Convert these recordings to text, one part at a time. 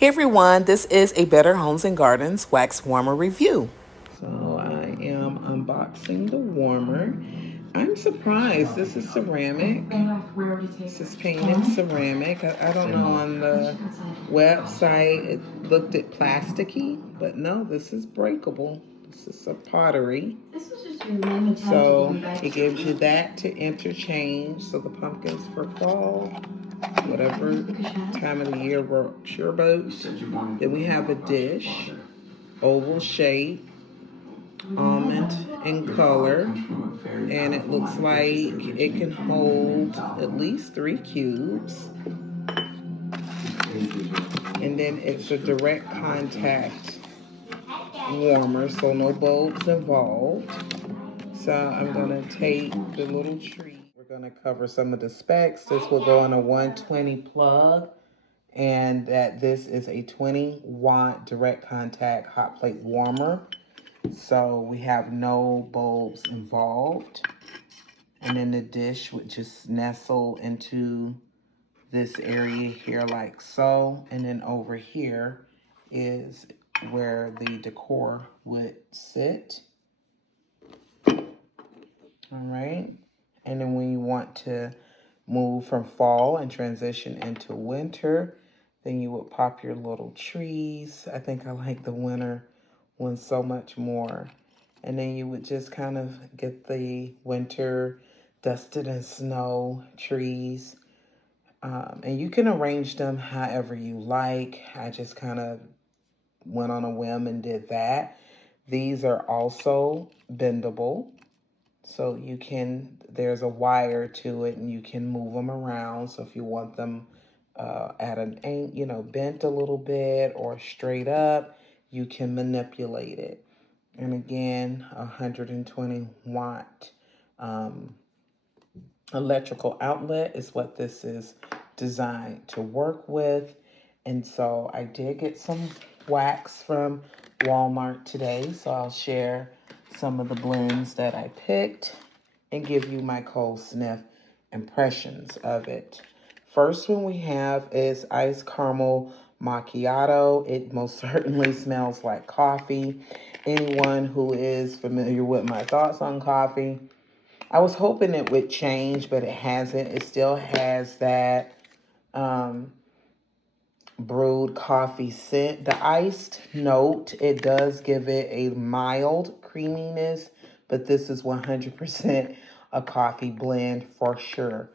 Hey everyone, this is a Better Homes and Gardens wax warmer review. So I am unboxing the warmer. I'm surprised. This is ceramic. This is painted ceramic. I don't know, on the website it looked at plasticky, but no, this is breakable. This is a pottery. So it gives you that to interchange. So the pumpkins for fall, whatever time of the year works your boat. Then we have a dish, oval shape, almond in color, and it looks like it can hold at least 3 cubes. And then it's a direct contact warmer, so no bulbs involved. So I'm gonna take the little tree. We're gonna cover some of the specs. This will go on a 120 plug, and that this is a 20-watt direct contact hot plate warmer. So we have no bulbs involved. And then the dish would just nestle into this area here like so. And then over here is where the decor would sit. All right. And then when you want to move from fall and transition into winter, then you would pop your little trees. I think I like the winter one so much more. And then you would just kind of get the winter dusted and snow trees. And you can arrange them however you like. I just kind of went on a whim and did that. These are also bendable. So you can, there's a wire to it and you can move them around. So if you want them at an angle, bent a little bit or straight up, you can manipulate it. And again, 120-watt electrical outlet is what this is designed to work with. And so I did get some wax from Walmart today. So I'll share some of the blends that I picked and give you my cold sniff impressions of it. First one we have is iced caramel macchiato. It most certainly smells like coffee. Anyone who is familiar with my thoughts on coffee, I was hoping it would change, but it hasn't. It still has that brewed coffee scent. The iced note, it does give it a mild creaminess, but this is 100% a coffee blend for sure.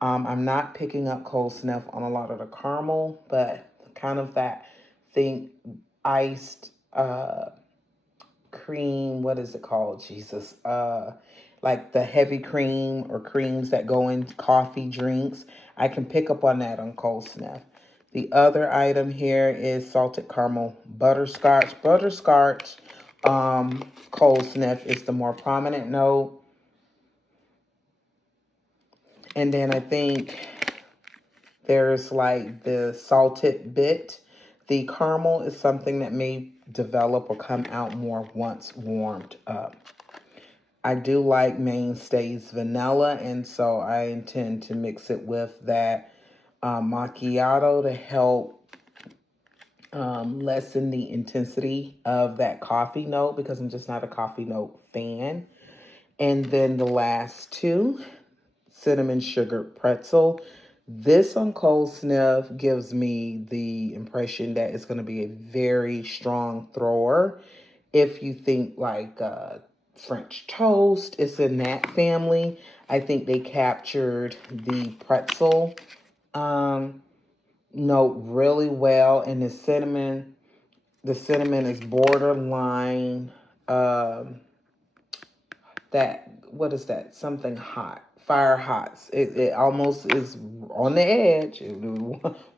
I'm not picking up cold sniff on a lot of the caramel, but kind of that thing, iced cream, what is it called? Jesus. Like the heavy cream or creams that go in coffee drinks. I can pick up on that on cold sniff. The other item here is salted caramel butterscotch. Butterscotch cold sniff is the more prominent note. And then I think there's like the salted bit. The caramel is something that may develop or come out more once warmed up. I do like mainstays vanilla, and so I intend to mix it with that macchiato to help lessen the intensity of that coffee note because I'm just not a coffee note fan. And then the last two, cinnamon sugar pretzel. This on cold sniff gives me the impression that it's going to be a very strong thrower. If you think like French toast, it's in that family. I think they captured the pretzel note really well, and the cinnamon is borderline. That what is that? Something hot, fire hot. It almost is on the edge.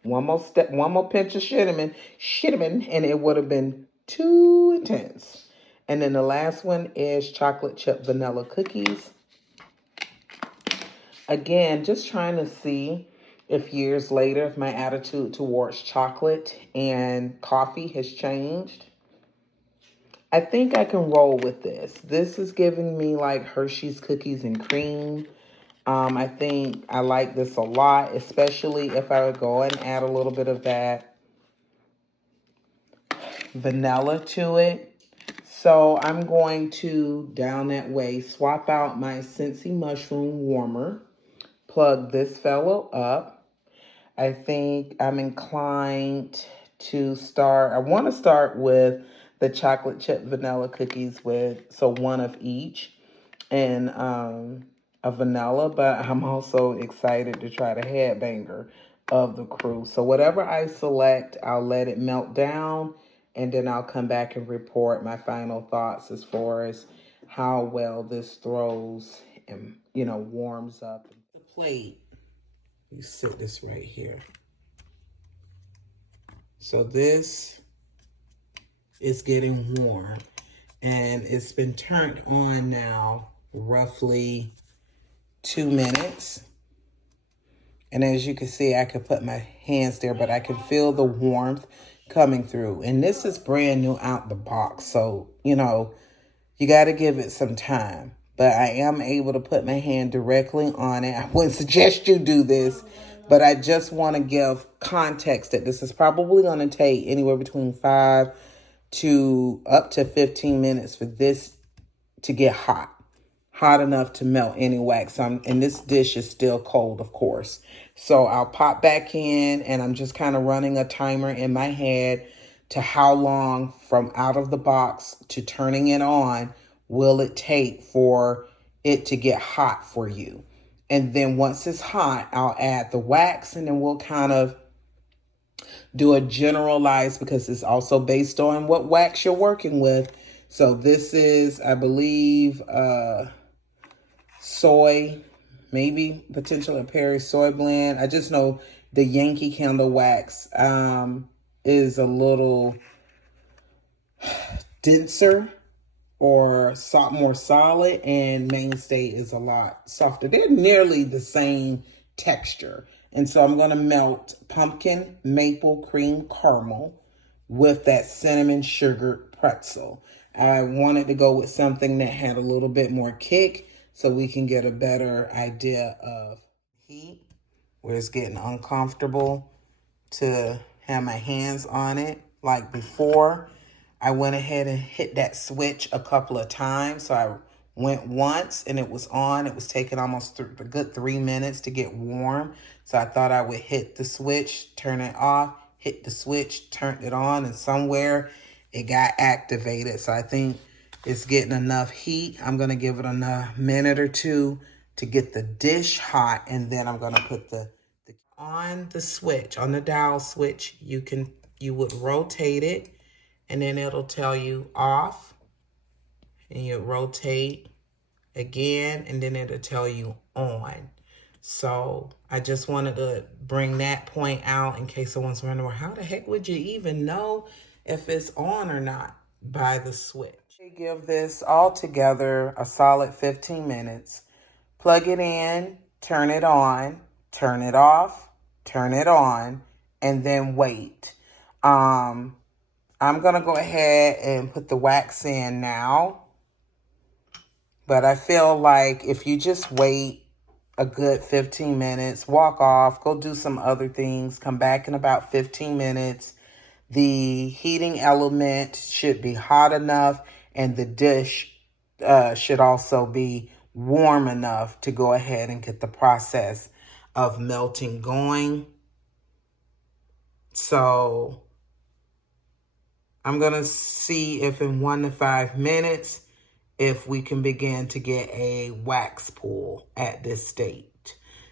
One more step, one more pinch of cinnamon, and it would have been too intense. And then the last one is chocolate chip vanilla cookies. Again, just trying to see if years later, if my attitude towards chocolate and coffee has changed. I think I can roll with this. This is giving me like Hershey's cookies and cream. I think I like this a lot, especially if I would go and add a little bit of that vanilla to it. So I'm going to, down that way, swap out my Scentsy mushroom warmer, plug this fellow up. I think I'm inclined to start, I want to start with the chocolate chip vanilla cookies with, so one of each, and a vanilla, but I'm also excited to try the headbanger of the crew. So whatever I select, I'll let it melt down, and then I'll come back and report my final thoughts as far as how well this throws and, warms up. The plate, you sit this right here. So this is getting warm, and it's been turned on now roughly 2 minutes. And as you can see, I could put my hands there, but I can feel the warmth coming through. And this is brand new out the box. So, you got to give it some time. But I am able to put my hand directly on it. I wouldn't suggest you do this, but I just want to give context that this is probably going to take anywhere between 5 to up to 15 minutes for this to get hot enough to melt any wax. And this dish is still cold, of course. So I'll pop back in, and I'm just kind of running a timer in my head to how long from out of the box to turning it on will it take for it to get hot for you. And then once it's hot, I'll add the wax, and then we'll kind of do a generalized, because it's also based on what wax you're working with. So this is, I believe, soy, maybe potentially a Perry soy blend. I just know the Yankee Candle wax is a little denser or more solid, and Mainstay is a lot softer. They're nearly the same texture. And so I'm going to melt pumpkin maple cream caramel with that cinnamon sugar pretzel. I wanted to go with something that had a little bit more kick so we can get a better idea of heat, where it's getting uncomfortable to have my hands on it. Like before, I went ahead and hit that switch a couple of times. So I went once and it was on. It was taking almost a good 3 minutes to get warm. So I thought I would hit the switch, turn it off, hit the switch, turned it on, and somewhere it got activated. So I think it's getting enough heat. I'm going to give it a minute or two to get the dish hot, and then I'm going to put on the switch, on the dial switch. You would rotate it, and then it'll tell you off, and you rotate again, and then it'll tell you on. So I just wanted to bring that point out in case someone's wondering, well, how the heck would you even know if it's on or not? By the switch. Give this all together a solid 15 minutes. Plug it in, turn it on, turn it off, turn it on, and then wait. I'm going to go ahead and put the wax in now. But I feel like if you just wait a good 15 minutes, walk off, go do some other things, come back in about 15 minutes, the heating element should be hot enough, and the dish should also be warm enough to go ahead and get the process of melting going. So I'm going to see if in 1 to 5 minutes, if we can begin to get a wax pool at this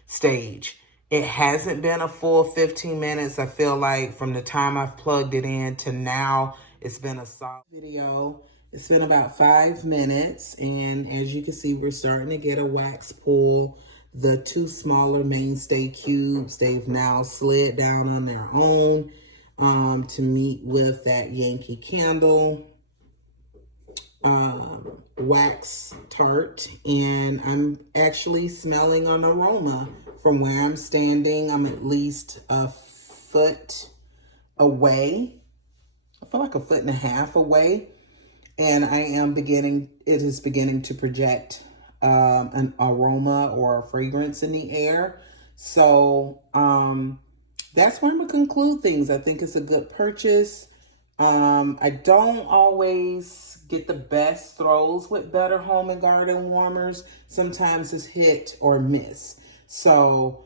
stage. It hasn't been a full 15 minutes. I feel like from the time I've plugged it in to now, it's been a solid video. It's been about 5 minutes, and as you can see, we're starting to get a wax pool. The 2 smaller Mainstay cubes, they've now slid down on their own to meet with that Yankee Candle wax tart, and I'm actually smelling an aroma from where I'm standing. I'm at least a foot away. I feel like a foot and a half away, and it is beginning to project an aroma or a fragrance in the air. So that's where I'm gonna conclude things. I think it's a good purchase. I don't always get the best throws with Better Home and Garden warmers. Sometimes it's hit or miss. So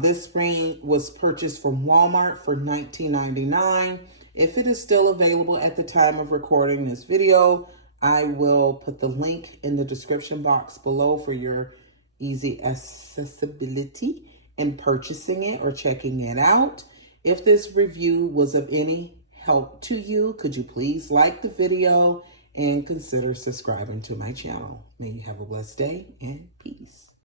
this screen was purchased from Walmart for $19.99. If it is still available at the time of recording this video, I will put the link in the description box below for your easy accessibility in purchasing it or checking it out. If this review was of any help to you, could you please like the video and consider subscribing to my channel. May you have a blessed day and peace.